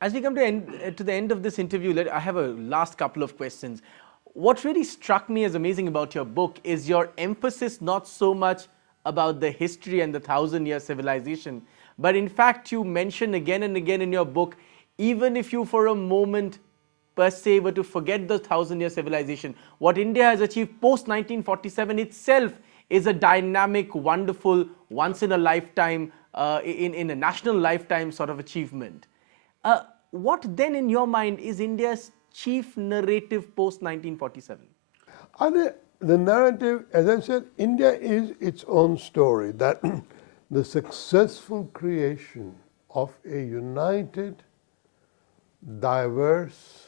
As we come to the end of this interview, I have a last couple of questions. What really struck me as amazing about your book is your emphasis not so much about the history and the 1,000-year civilization, but in fact you mention again and again in your book, even if you for a moment per se were to forget the 1,000-year civilization, what India has achieved post 1947 itself is a dynamic, wonderful, once in a lifetime, in a national lifetime sort of achievement. What then in your mind is India's chief narrative post 1947? The narrative, as I said, India is its own story, that the successful creation of a united, diverse,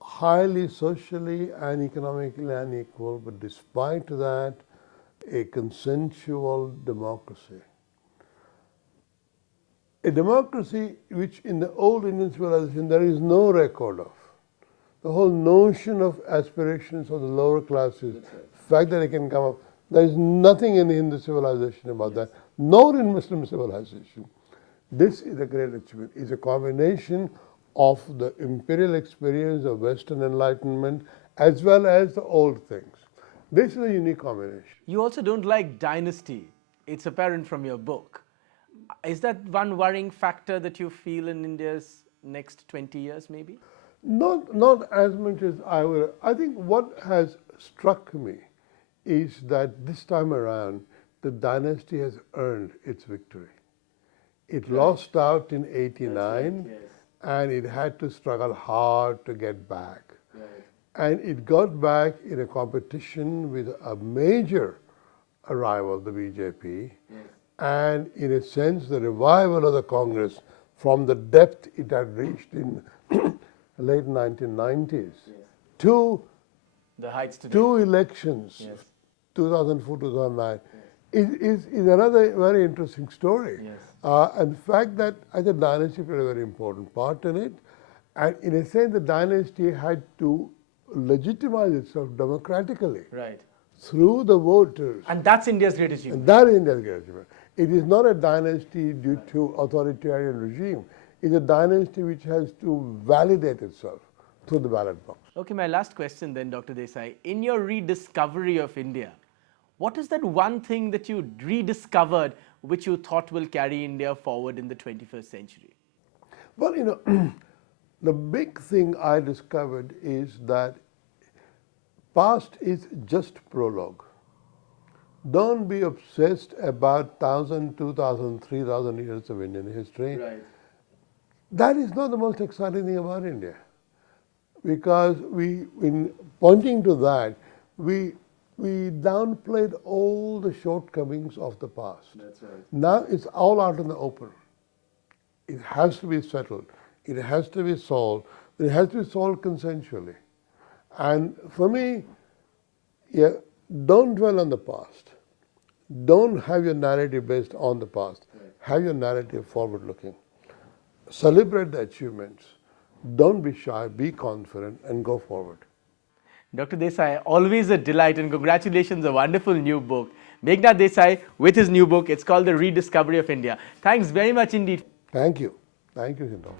highly socially and economically unequal, but despite that, a consensual democracy. A democracy which in the old Indian civilization there is no record of. The whole notion of aspirations of the lower classes, the fact that it can come up, there is nothing in Hindu civilization about that, nor in Muslim civilization. This is a great achievement. It's a combination of the imperial experience of Western enlightenment as well as the old things. This is a unique combination. You also don't like dynasty. It's apparent from your book. Is that one worrying factor that you feel in India's next 20 years maybe? Not as much as I would. I think what has struck me is that this time around the dynasty has earned its victory. It lost out in 89 and it had to struggle hard to get back. And it got back in a competition with a major rival, the BJP, and in a sense the revival of the Congress from the depth it had reached in late 1990s to the heights today. Two elections, 2004, 2009, is another very interesting story. And the fact that I think dynasty played a very important part in it, and in a sense the dynasty had to legitimize itself democratically through the voters. And that's India's great achievement. And that is India's great achievement. It is not a dynasty due to authoritarian regime. It's a dynasty which has to validate itself through the ballot box. Okay, my last question then, Dr. Desai. In your rediscovery of India, what is that one thing that you rediscovered which you thought will carry India forward in the 21st century? Well, the big thing I discovered is that past is just prologue. Don't be obsessed about 1,000, 2,000, 3,000 years of Indian history. That is not the most exciting thing about India. Because in pointing to that, we downplayed all the shortcomings of the past. Now it's all out in the open. It has to be settled. It has to be solved. It has to be solved consensually. And for me, don't dwell on the past. Don't have your narrative based on the past. Have your narrative forward-looking. Celebrate the achievements. Don't be shy, be confident, and go forward. Dr. Desai, always a delight, and congratulations, a wonderful new book. Meghnad Desai with his new book, it's called The Rediscovery of India. Thanks very much indeed. Thank you. Thank you, Hindol.